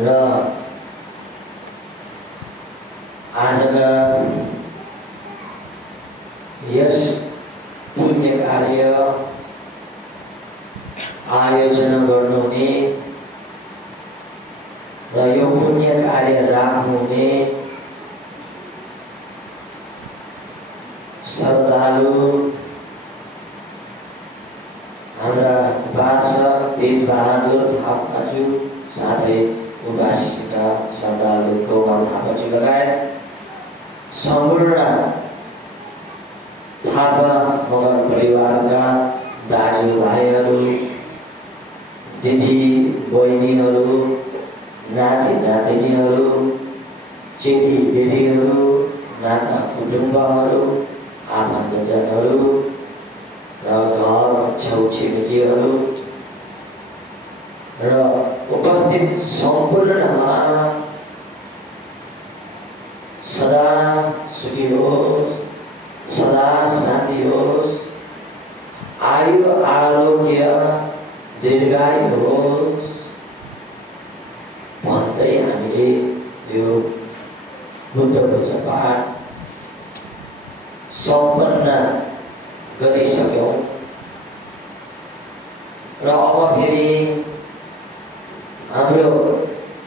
र आजका यस पुण्य कार्य आयोजना गर्नुहुने र यो पुण्य कार्य राख्नुहुने श्रद्धालु हाम्रा उपासक तेजबहादुर थापाज्यू साथै उपासिका श्रद्धालु गौतम थापाज्यू लगायत सम्पूर्ण थापा मगर परिवारका दाजुभाइहरू, दिदी बहिनीहरू, नाति नातिनीहरू, चेली बेटीहरू, नाता कुटुम्बहरू, आफन्तजनहरू र घर छेउछिमेकीहरू र उपस्थित सम्पूर्णमा सदा सुखी होस्, सदा शान्ति होस्, आयु आरोग्य दीर्घायु होस् भन्दै हामीले यो बुद्ध पूजा पाठ सम्पन्न गरिसक्यौं र अब फेरि हाम्रो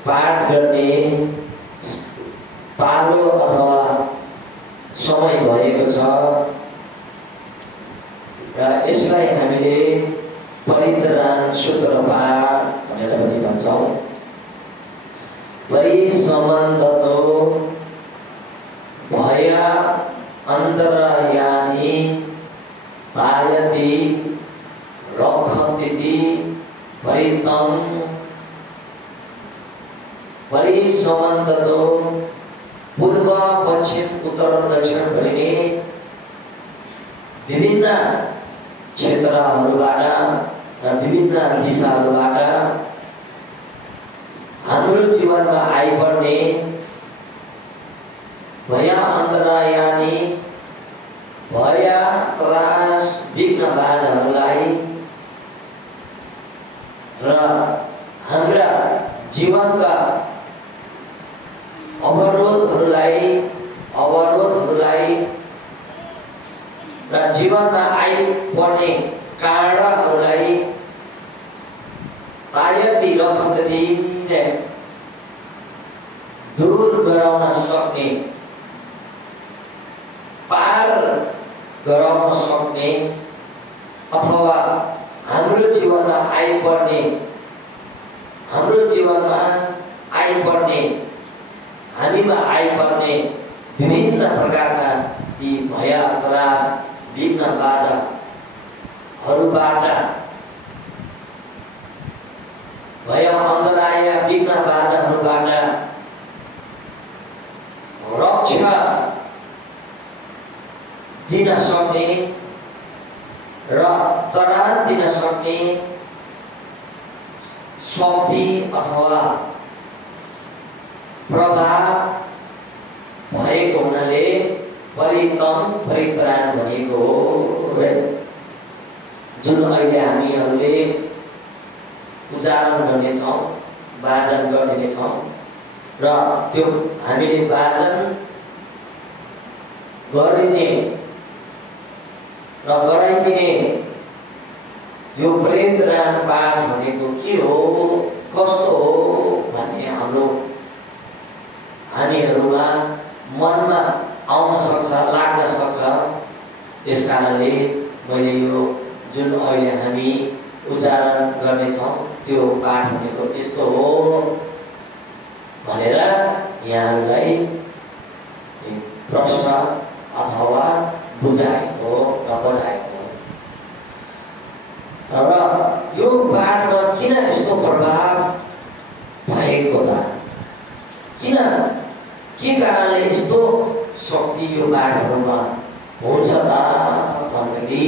पाठ गर्ने पालो अथवा समय भएको छ र यसलाई हामीले परित्राण सूत्र पाठ भनेर पनि भन्छौं। परिसमन्ततो भय अन्तरयानि पायति रक्षन्ति परितं परिसमन्ततो पूर्व पश्चिम उत्तर दक्षिण भनिने विभिन्न क्षेत्रहरूबाट र विभिन्न दिशाहरूबाट हाम्रो जीवनमा आइपर्ने भय अन्तरायनी भय त्रास विघ्न बाधाहरूलाई र हाम्रा जीवनका अवरोधहरूलाई र जीवनमा आइपर्ने काँडाहरूलाई पायती रखन्तीले दूर गराउन सक्ने, पार गराउन सक्ने अथवा हाम्रो जीवनमा आइपर्ने हामीमा आइपर्ने विभिन्न प्रकारका यी भय त्रास विघ्न बाधाहरूबाट भय अन्तराय विघ्न बाधाहरूबाट रक्षा दिन सक्ने र त्राण दिन सक्ने शक्ति अथवा प्रभाव भएको हुनाले परितम परित्राण भनेको हो, जुन अहिले हामीहरूले उच्चारण गर्नेछौँ, वाचन गरिनेछौँ र त्यो हामीले वाचन गरिने र गराइदिने यो परित्राण पाठ भनेको के हो, कस्तो हो भन्ने हामीहरूमा मनमा आउन सक्छ, लाग्न सक्छ। त्यसकारणले मैले यो जुन अहिले हामी उच्चारण गर्नेछौँ त्यो पाठ भनेको यस्तो हो भनेर यहाँहरूलाई प्रश्न अथवा बुझाएको र बताएको र यो पाठमा किन यस्तो प्रभाव भएको होला, किन के कारणले यस्तो शक्ति यो पाठहरूमा हुन्छ त भन्दाखेरि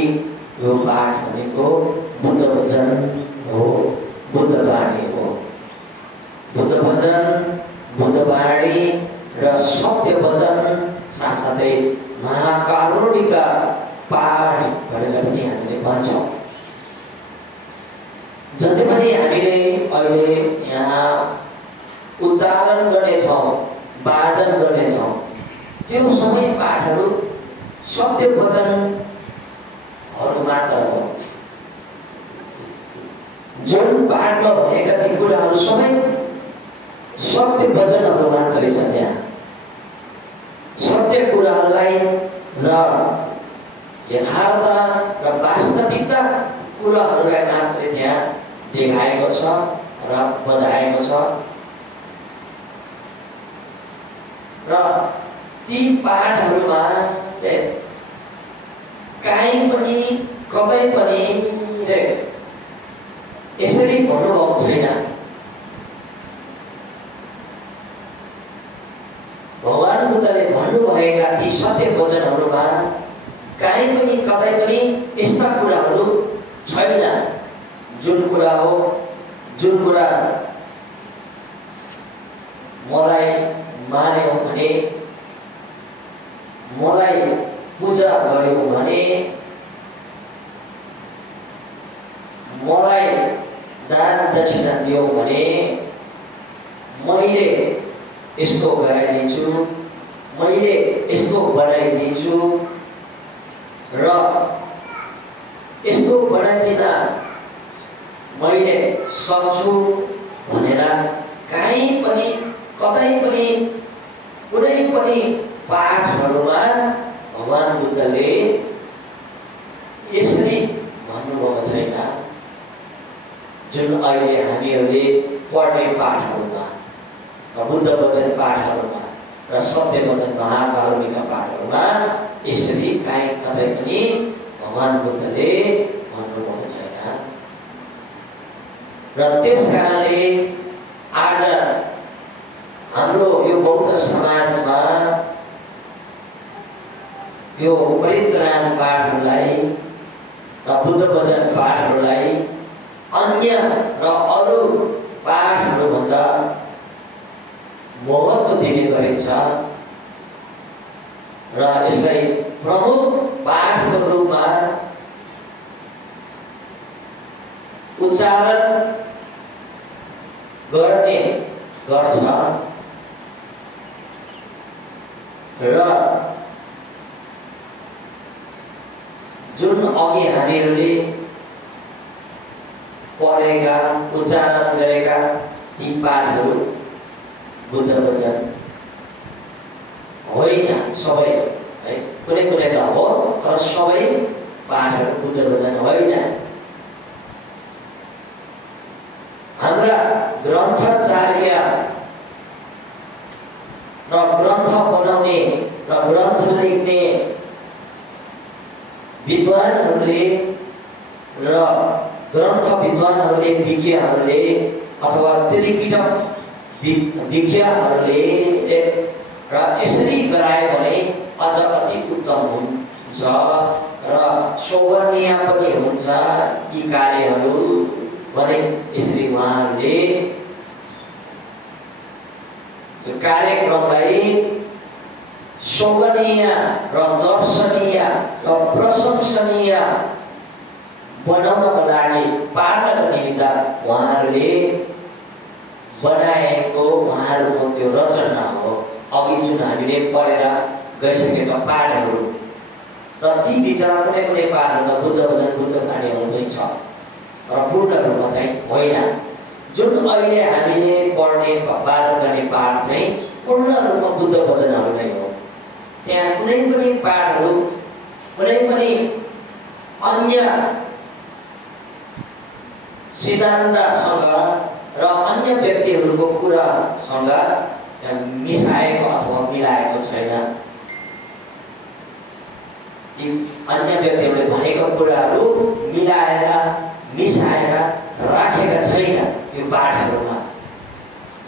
यो पाठ भनेको बुद्ध वचन हो, बुद्ध वाणी हो। बुद्ध वचन, बुद्ध वाणी र सत्य वचन साथसाथै महाकारुणिका पाठ भनेर पनि हामीले भन्छौँ। जति पनि हामीले अहिले यहाँ उच्चारण गर्नेछौँ, वाचन गर्नेछौँ, त्यो सबै पाठहरू सत्य वचनहरू मात्र हो। जुन पाठमा भएका ती कुराहरू सबै सत्य वचनहरू मात्रै छ। त्यहाँ सत्य कुराहरूलाई र यथार्थ र वास्तविकता कुराहरूलाई मात्रै त्यहाँ देखाएको छ र बताएको छ। र ती पाठहरूमा काहीँ पनि कतै पनि यसरी भन्नुभएको छैन। भगवान बुद्धले भन्नुभएका ती सत्य वचनहरूमा काहीँ पनि कतै पनि यस्ता कुराहरू छैन जुन कुरा मलाई मान्यो भने, मलाई पूजा गर्यो भने, मलाई दान दक्षिणा दियो भने मैले यस्तो गराइदिन्छु, मैले यस्तो बनाइदिन्छु र यस्तो बनाइदिन मैले सक्छु भनेर काहीँ पनि कतै पनि कुनै पनि पाठहरूमा भगवान बुद्धले यसरी भन्नुभएको छैन जुन अहिले हामीहरूले पढ्ने पाठहरूमा र बुद्ध वचन पाठहरूमा र सत्य वचन महाकारुणिक पाठहरूमा यसरी काहीँ कतै पनि भगवान बुद्धले भन्नुभएको छैन। र त्यस कारणले आज हाम्रो यो बौद्ध समाजमा यो परित्राण पाठहरूलाई र बुद्ध वचन पाठहरूलाई अन्य र अरू पाठहरूभन्दा महत्त्व दिने गरिन्छ र यसलाई प्रमुख पाठको रूपमा उच्चारण गर्ने गर्छ र जुन अघि हामीहरूले पढेका उच्चारण गरेका ती पाठहरू बुद्ध वचन होइन सबै, है कुनै कुनै त हो तर सबै पाठहरू बुद्ध वचन होइन। हाम्रा ग्रन्थाचार्य र ग्रन्थ बनाउने र ग्रन्थ लेख्ने विद्वानहरूले र ग्रन्थ विद्वानहरूले, विज्ञहरूले अथवा त्रिपिटक विज्ञहरूले र यसरी गरायो भने अझ अति उत्तम हुन्छ र शोभनीय पनि हुन्छ यी कार्यहरू भने यसरी उहाँहरूले कार्यक्रमलाई शोभनीय र दर्शनीय र प्रशंसनीय बनाउनको लागि पार्नको निमित्त उहाँहरूले बनाएको उहाँहरूको त्यो रचना हो। अघि जुन हामीले पढेर गइसकेका पाठहरू र ती भित्र कुनै कुनै पाठहरू त बुद्ध वचन बुद्ध वाणीहरू नै छ र पूर्ण रूपमा चाहिँ होइन। जुन अहिले हामीले पढ्ने वाचन गर्ने पाठ चाहिँ पूर्ण रूपमा बुद्ध वचनहरू नै हो। त्यहाँ कुनै पनि पाठहरू कुनै पनि अन्य सिद्धान्तसँग र अन्य व्यक्तिहरूको कुरासँग मिसाएको अथवा मिलाएको छैन। ती अन्य व्यक्तिहरूले भनेको कुराहरू मिलाएर मिसाएर राखेका छैन यो पाठहरूमा।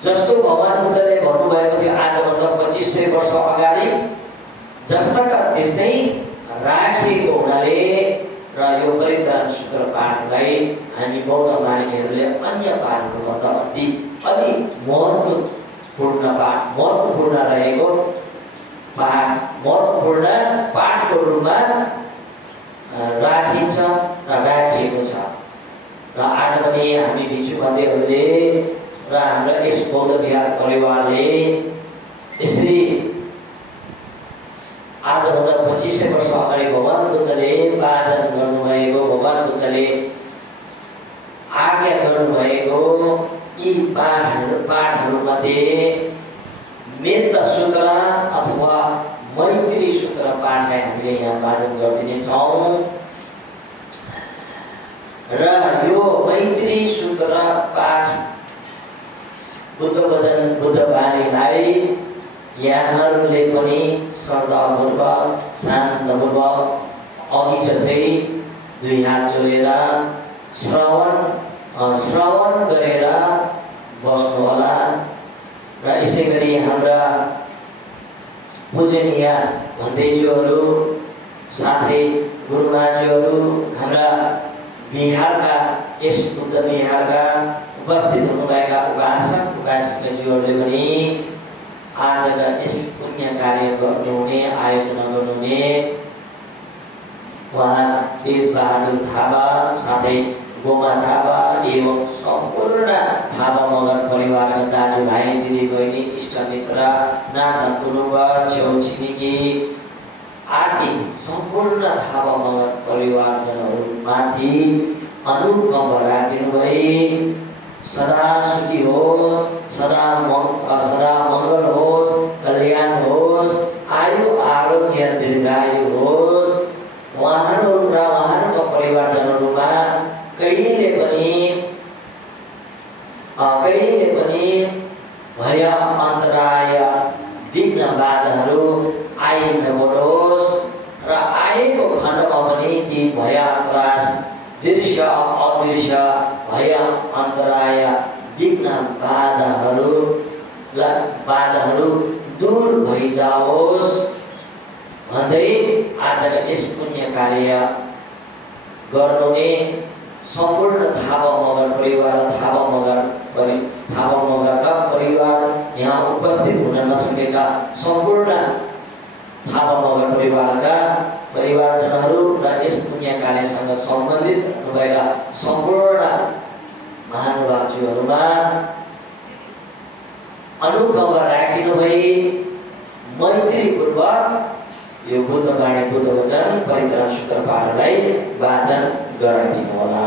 जस्तो भगवान बुद्धले भन्नुभएको थियो आजभन्दा 2500 वर्ष अगाडि जस्ताका त्यस्तै राखिएको हुनाले र यो परित्राण सूत्र पाठलाई हामी बौद्ध मानिसहरूले अन्य पाठहरूभन्दा अति महत्त्वपूर्ण रहेको महत्त्वपूर्ण पाठको रूपमा राखिन्छ र राखिएको छ। र आज पनि हामी भिक्षु बन्देहरूले र हाम्रो यस बौद्ध विहार परिवारले यसरी आजभन्दा 2500 वर्ष अगाडि भगवान बुद्धले वाचन गर्नुभएको, भगवान बुद्धले आज्ञा गर्नुभएको यी पाठहरूमध्ये मेत्त सूत्र अथवा मैत्री सूत्र पाठलाई हामीले यहाँ वाचन गरिदिनेछौँ। र यो मैत्री सूत्र पाठ बुद्ध वचन बुद्ध बानीलाई यहाँहरूले पनि श्रद्धापूर्वक शान्तपूर्वक अघि जस्तै दुई हात जोडेर श्रवण गरेर बस्नुहोला। र यसै गरी हाम्रा पूजनीय भन्देज्यूहरू साथै गुरुमाज्यूहरू हाम्रा बिहारका यस बुद्ध विहारका उपस्थित हुनुभएका उपासक उपासिकाज्यूहरूले पनि आजका यस पुण्य कार्य गर्नुहुने आयोजना गर्नुहुने उहाँ तेजबहादुर थापा साथै गोमा थापा एवं सम्पूर्ण थापा मगर परिवारका दाजुभाइ दिदीबहिनी इष्टमित्र नाता कुटुम्ब छेउ छिमेकी आदि सम्पूर्ण थापा मगर परिवारजनहरूमाथि अनुकम्प राखिदिनु भई सदा सुखी होस्, सदा मङ्गल होस्, कल्याण होस्, आयु आरोग्य दीर्घायु होस्। उहाँहरू र उहाँहरूका परिवारजनहरूमा कहिले पनि भय अन्तराय विघ्न बाधाहरू आइ नपरोस् र आएको खण्डमा पनि ती भय त्रास दृश्य अदृश्य भय अन्तराय विघ्न बाधाहरू दूर भइजाओस् भन्दै आजका यस पुण्य कार्य गर्नुहुने सम्पूर्ण थापा मगर परिवार थापा मगरका परिवार यहाँ उपस्थित हुन नसकेका सम्पूर्ण थापा मगर परिवारका परिवारजनहरू र यस पुण्य कार्यसँग सम्बन्धित हुनुभएका सम्पूर्ण महानुभावज्यूहरूमा अनुकम्प राखिनु भई मैत्रीपूर्वक यो बुद्ध बाणी बुद्ध वचन परित्राण सूत्र पाठलाई वाचन गराइदिनु होला।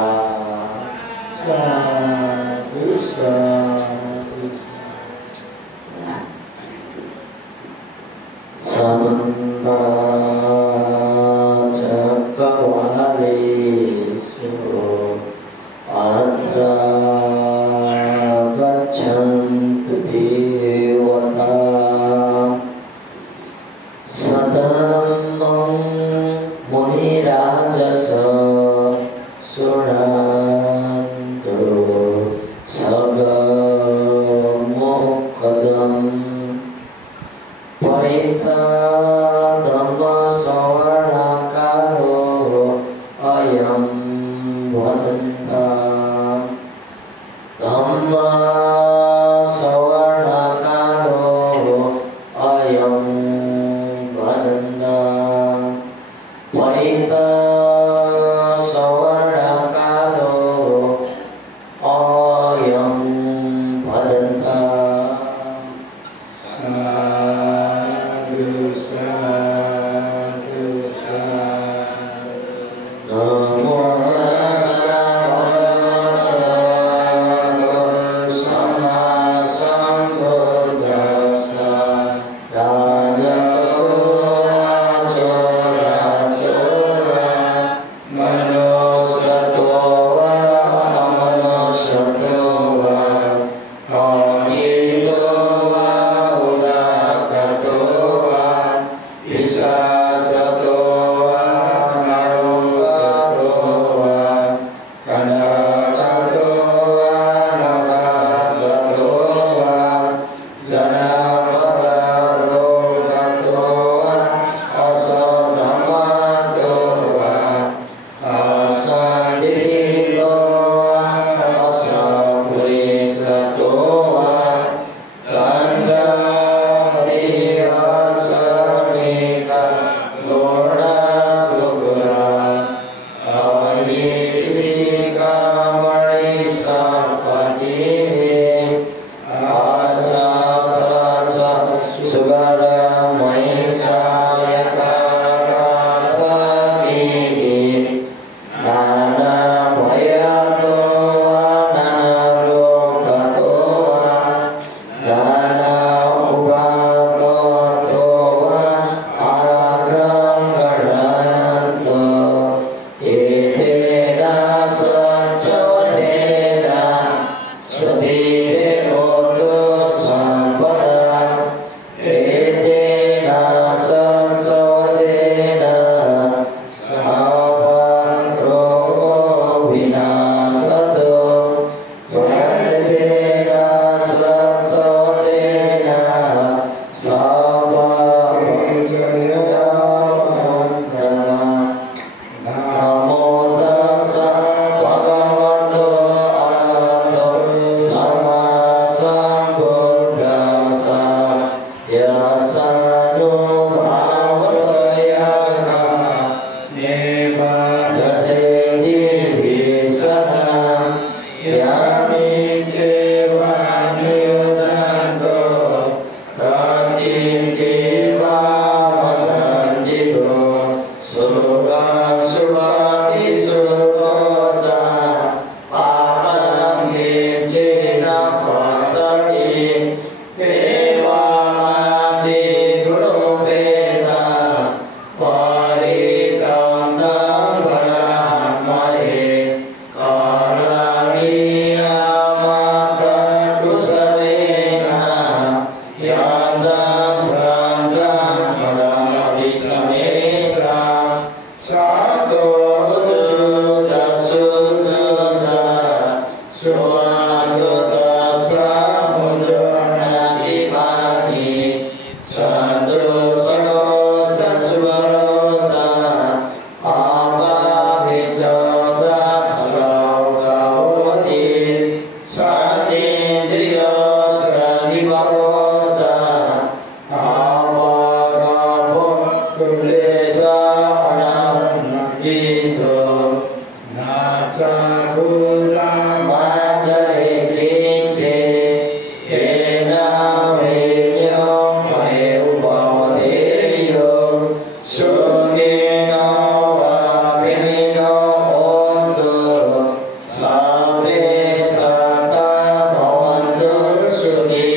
Save Santa Bhavantu Sukhi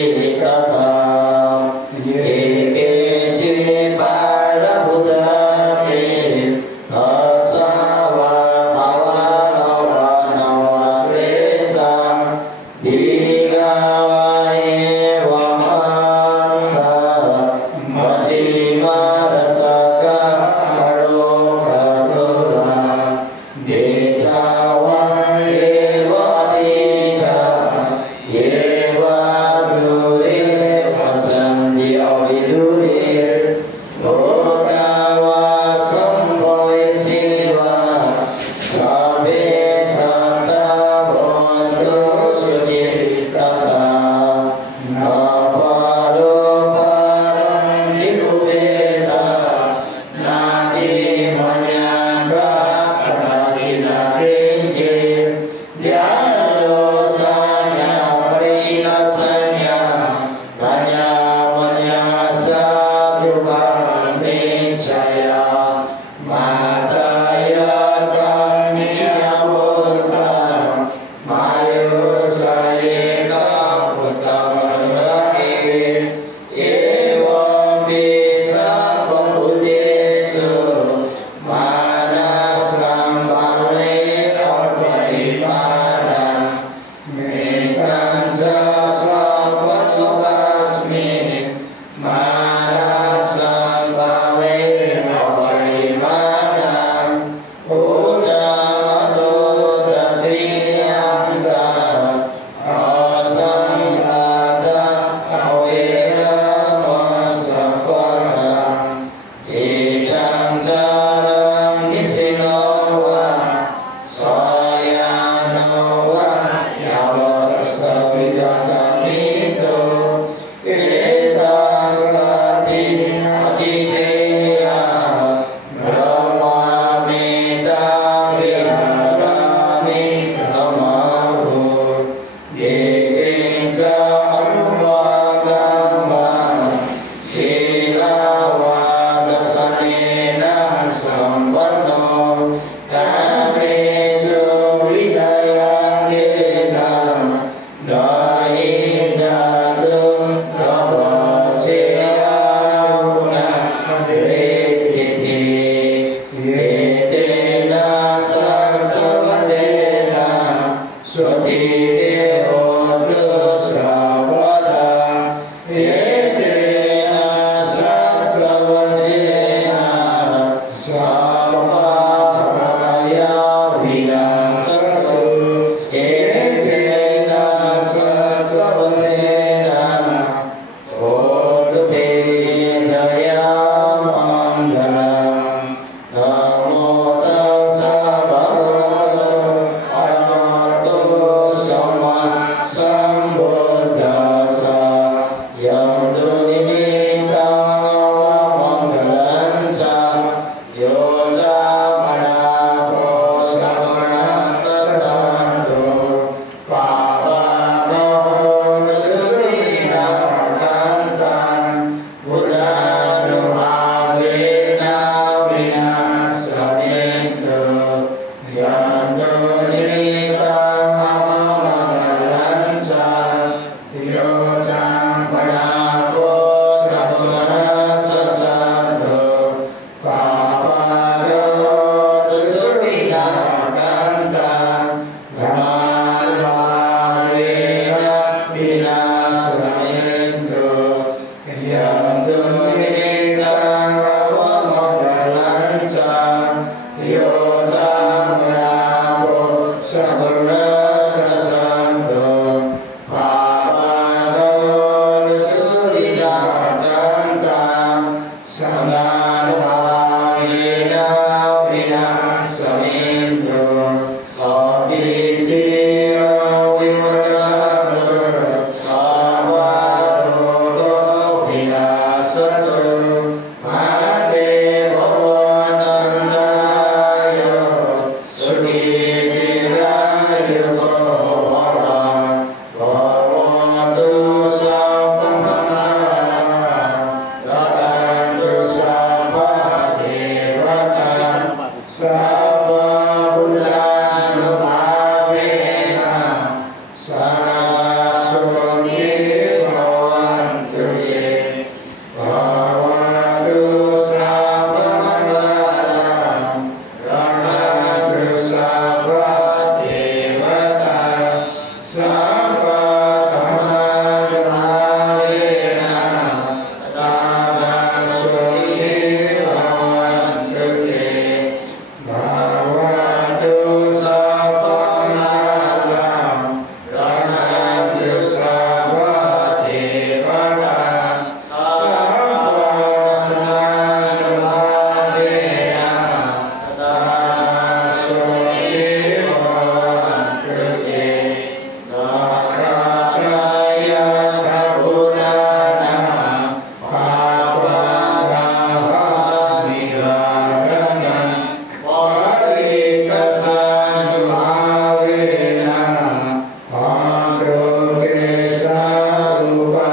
गर्नुभएको